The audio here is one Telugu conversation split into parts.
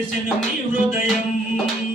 మేమెదుగుతుంటే మీ హృదయం.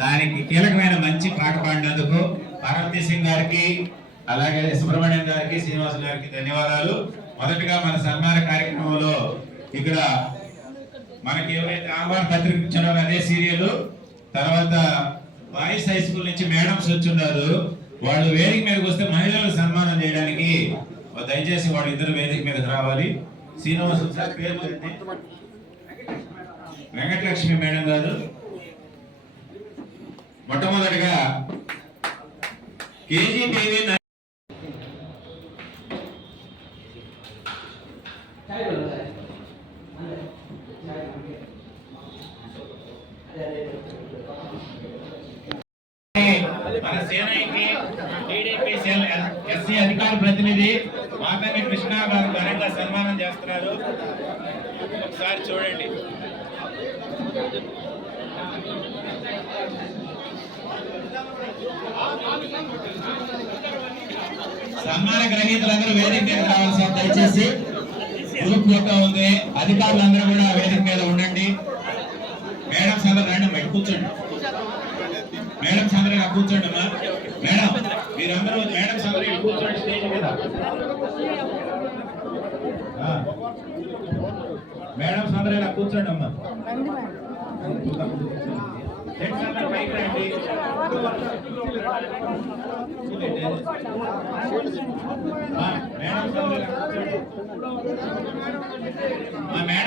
దానికి కీలకమైన మంచి పాట పాడినందుకు పార్వతీ సింగ్ గారికి అలాగే సుబ్రహ్మణ్యం గారికి శ్రీనివాస్ గారికి ధన్యవాదాలు. మొదటగా మన సన్మాన కార్యక్రమంలో ఇక్కడ మనకి ఏవైతే ఆహ్వాన పత్రిక ఇచ్చినారో అదే సీరియల్ తర్వాత బాయ్స్ హై స్కూల్ నుంచి మేడమ్స్ వచ్చున్నారు. వాళ్ళు వేదిక మీదకి వస్తే మహిళలకు సన్మానం చేయడానికి దయచేసి వాళ్ళు ఇద్దరు వేదిక మీదకి రావాలి. శ్రీనివాస్ సార్ పేరు వెంకటలక్ష్మి మేడం గారు. మొట్టమొదటిగా కేజీటీవీ మన సేనకి టీడీపీ ఎస్సీ అధికార ప్రతినిధి మాతంగి కృష్ణ గారు ఘనంగా సన్మానం చేస్తున్నారు. ఒకసారి చూడండి. సన్మాన గ్రహీతలందరూ వేదిక మీద రావాల్సి దయచేసి గ్రూప్ ఫోటో ఉంది అధికారులందరూ కూడా వేదిక మీద ఉండండి. మేడం అందరూ రండి అమ్మా కూర్చోండి. మేడం ఇలా కూర్చోండి అమ్మా. మేడం మీరందరూ మేడం ఇక్కడ కూర్చోండి స్టేజ్ మీద. మేడం ఇలా కూర్చోండి అమ్మా. మేడం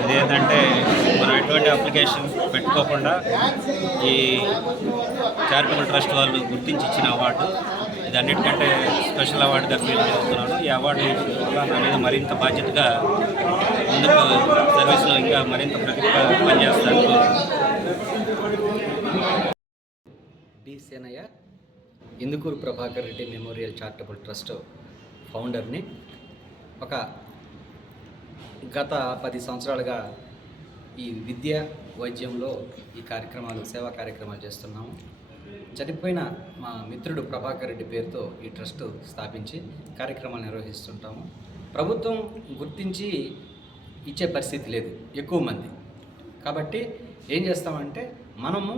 ఇదేంటంటే మనం ఎటువంటి అప్లికేషన్ పెట్టుకోకుండా ఈ చారిటబుల్ ట్రస్ట్ వాళ్ళు గుర్తించి ఇచ్చిన అవార్డు. ఇది అన్నిటికంటే స్పెషల్ అవార్డుగా ఫీల్ చేస్తున్నాను ఈ అవార్డు నా మీద మరింత బాధ్యతగా ముందుకు సర్వీస్లో ఇంకా మరింత ప్రతిభగా పనిచేస్తాను. D Senayya Indukuru Prabhakar Reddy memorial charitable trust ఫౌండర్ని ఒక గత పది సంవత్సరాలుగా ఈ విద్య వైద్యంలో ఈ కార్యక్రమాలు సేవా కార్యక్రమాలు చేస్తున్నాము. చనిపోయిన మా మిత్రుడు ప్రభాకర్ రెడ్డి పేరుతో ఈ ట్రస్ట్ స్థాపించి కార్యక్రమాలు నిర్వహిస్తుంటాము. ప్రభుత్వం గుర్తించి ఇచ్చే పరిస్థితి లేదు ఎక్కువ మంది. కాబట్టి ఏం చేస్తామంటే మనము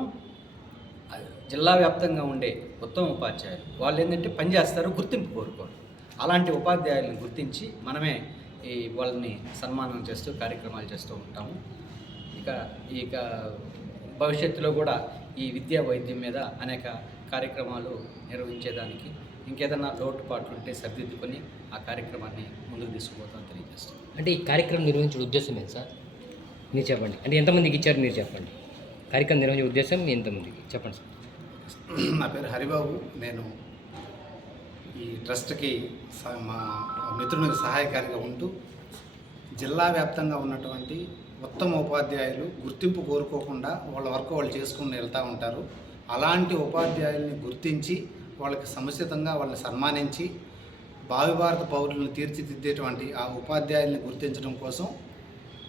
జిల్లా వ్యాప్తంగా ఉండే ఉత్తమ ఉపాధ్యాయులు. వాళ్ళు ఏంటంటే పనిచేస్తారు గుర్తింపు కోరుకోరు. అలాంటి ఉపాధ్యాయులను గుర్తించి మనమే ఈ వాళ్ళని సన్మానం చేస్తూ కార్యక్రమాలు చేస్తూ ఉంటాము. ఇక ఇక భవిష్యత్తులో కూడా ఈ విద్యా వైద్యం మీద అనేక కార్యక్రమాలు నిర్వహించేదానికి ఇంకేదన్నా లోటుపాట్లు ఉంటే సరిదిద్దుకొని ఆ కార్యక్రమాన్ని ముందుకు తీసుకుపోతామని తెలియజేస్తాం అంటే ఈ కార్యక్రమం నిర్వహించే ఉద్దేశం ఏంటి సార్? మీరు చెప్పండి. అంటే ఎంతమందికి ఇచ్చారు మీరు చెప్పండి. కార్యక్రమం నిర్వహించే ఉద్దేశం ఎంతమందికి? చెప్పండి సార్. నా పేరు హరిబాబు. నేను ఈ ట్రస్ట్కి మా మిత్రునికి సహాయకారిగా ఉంటూ జిల్లా వ్యాప్తంగా ఉన్నటువంటి ఉత్తమ ఉపాధ్యాయులు గుర్తింపు కోరుకోకుండా వాళ్ళ వర్క్ వాళ్ళు చేసుకుని వెళ్తూ ఉంటారు. అలాంటి ఉపాధ్యాయుల్ని గుర్తించి వాళ్ళకి సముచితంగా వాళ్ళని సన్మానించి భావి భారత పౌరులను తీర్చిదిద్దేటువంటి ఆ ఉపాధ్యాయుల్ని గుర్తించడం కోసం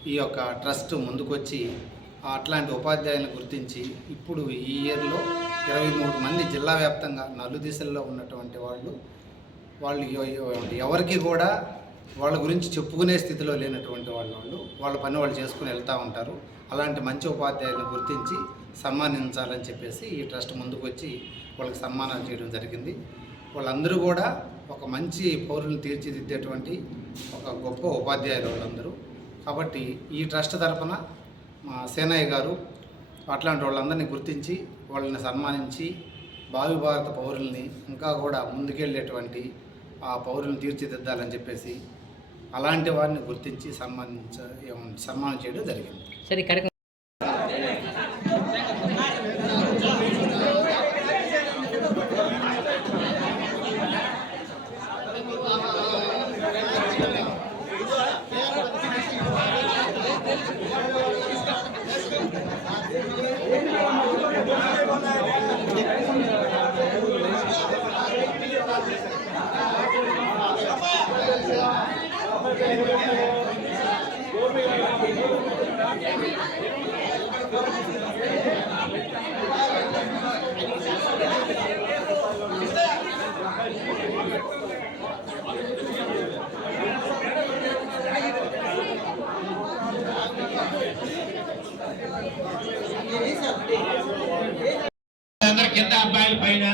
ఈ యొక్క ట్రస్ట్ ముందుకొచ్చి అట్లాంటి ఉపాధ్యాయులను గుర్తించి ఇప్పుడు ఈ ఇయర్లో ఇరవై మూడు మంది జిల్లా వ్యాప్తంగా నలుదిశల్లో ఉన్నటువంటి వాళ్ళు వాళ్ళు ఎవరికి కూడా వాళ్ళ గురించి చెప్పుకునే స్థితిలో లేనటువంటి వాళ్ళు వాళ్ళు వాళ్ళ పని వాళ్ళు చేసుకుని వెళ్తూ ఉంటారు. అలాంటి మంచి ఉపాధ్యాయులను గుర్తించి సన్మానించాలని చెప్పేసి ఈ ట్రస్ట్ ముందుకు వచ్చి వాళ్ళకి సన్మానాలు చేయడం జరిగింది. వాళ్ళందరూ కూడా ఒక మంచి పౌరులను తీర్చిదిద్దేటువంటి ఒక గొప్ప ఉపాధ్యాయులు వాళ్ళందరూ. కాబట్టి ఈ ట్రస్ట్ తరఫున మా సేనయ్య గారు అట్లాంటి వాళ్ళందరినీ గుర్తించి వాళ్ళని సన్మానించి భావి భారత పౌరుల్ని ఇంకా కూడా ముందుకెళ్ళేటువంటి ఆ పౌరులను తీర్చిదిద్దాలని చెప్పేసి అలాంటి వారిని గుర్తించి సన్మానించ సన్మానం చేయడం జరిగింది. సరే అందరు కింద అబ్బాయిల పైన.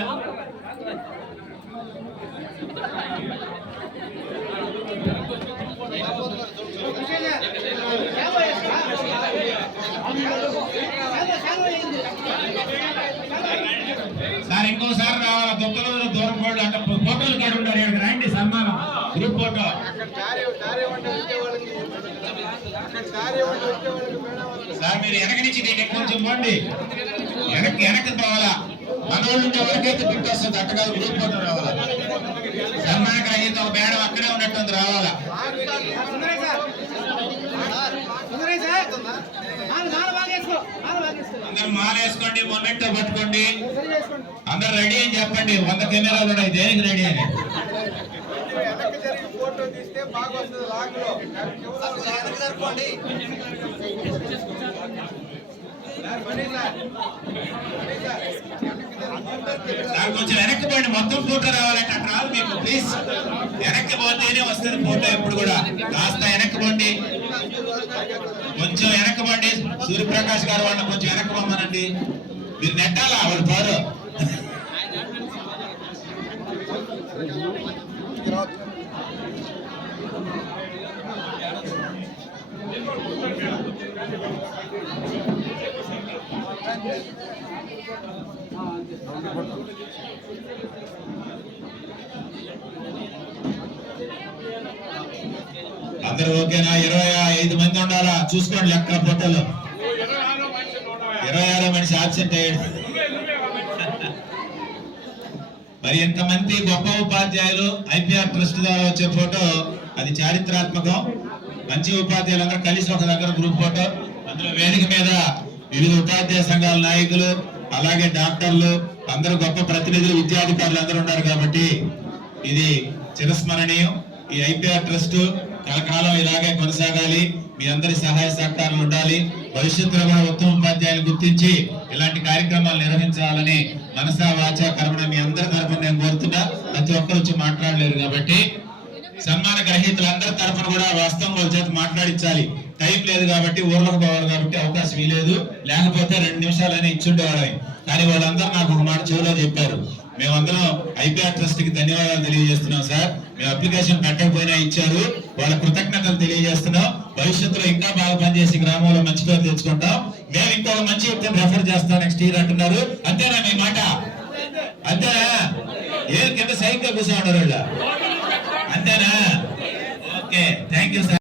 రావాలి దూరం పోడు అంటే ఫోటోలు కాడు ఉండాలి రాయండి సన్మానం. Group photo. సార్ మీరు వెనక నుంచి దీన్ని కొంచెం పోండి. వెనక్కి వెనక్కి పోవాలా? మన వాళ్ళు ఉంటే వరకైతే బిట్ వస్తుంది. అట్ట కాదు గ్రూప్ ఫోటో రావాలా? సన్మానం అయ్యింది ఒక మేడం అక్కడే ఉన్నట్టు రావాలా? అందరు మాలేసుకోండి మొమెంటో పట్టుకోండి. అందరు రెడీ అని చెప్పండి వంద కెమెరాలు ఉన్నాయి దేనికి రెడీ అని? నాకు కొంచెం వెనక్కి పోండి మొత్తం ఫోటో రావాలంటే అక్కడ రాదు మీకు ప్లీజ్ వెనక్కి పోతేనే వస్తుంది ఫోటో ఎప్పుడు కూడా. కాస్త వెనక్కి పోండి. కొంచెం వెనక్కి పోండి. సూర్యప్రకాష్ గారు వాళ్ళని కొంచెం వెనక్కి పోమనండి మీరు నెట్టాలా వాళ్ళు పోరు అందరు ఓకేనా? ఇరవై ఐదు మంది ఉండాలా? చూసుకోండి లెక్క ఫోటోలు. ఇరవై ఆరో మనిషి ఆబ్సెంట్ అయ్యాడు. మరి ఇంతమంది గొప్ప ఉపాధ్యాయులు ఐపీఆర్ ట్రస్ట్ ద్వారా వచ్చే ఫోటో అది చారిత్రాత్మకం. మంచి ఉపాధ్యాయులందరూ కలిసి ఒక దగ్గర గ్రూప్ ఫోటో. అందులో వేదిక మీద వివిధ ఉపాధ్యాయ సంఘాల నాయకులు అలాగే డాక్టర్లు అందరూ గొప్ప ప్రతినిధులు విద్యాధికారులు అందరూ ఉన్నారు కాబట్టి ఇది చిరస్మరణీయం. ఈ ఐపీఆర్ ట్రస్ట్ కలకాలం ఇలాగే కొనసాగాలి. మీ అందరి సహాయ సహకారాలు ఉండాలి. భవిష్యత్తులో కూడా ఉత్తమ ఉపాధ్యాయులు గుర్తించి ఇలాంటి కార్యక్రమాలు నిర్వహించాలని మనసా వాచా కర్మణ మీ అందరి తరఫున నేను కోరుతున్నా. ప్రతి ఒక్కరు వచ్చి మాట్లాడలేరు కాబట్టి సన్మాన గ్రహీతులు అందరి తరఫున కూడా వాస్తవం వాళ్ళ చేత మాట్లాడించాలి. టైం లేదు కాబట్టి ఊర్లోకి పోవాలి కాబట్టి అవకాశం ఇవ్వలేదు లేకపోతే రెండు నిమిషాలని ఇచ్చుండేవాళ్ళని కానీ వాళ్ళందరూ నాకు ఒక మాట చెవిలో చెప్పారు. మేమందరం ఐపీఆర్ ట్రస్ట్కి ధన్యవాదాలు తెలియజేస్తున్నాం సార్. మేము అప్లికేషన్ పెట్టకపోయినా ఇచ్చారు. వాళ్ళ కృతజ్ఞతలు తెలియజేస్తున్నాం. భవిష్యత్తులో ఇంకా బాగా పనిచేసి గ్రామంలో మంచి పేరు తెచ్చుకుంటాం. మేము ఇంకొక మంచి వ్యక్తిని రెఫర్ చేస్తాం నెక్స్ట్ ఇయర్ అంటున్నారు. అంతేనా మీ మాట? అంతేనా? ఏ కింద సైకిల్ కూర్చోండారు వాళ్ళ? అంతేనా? Okay thank you sir.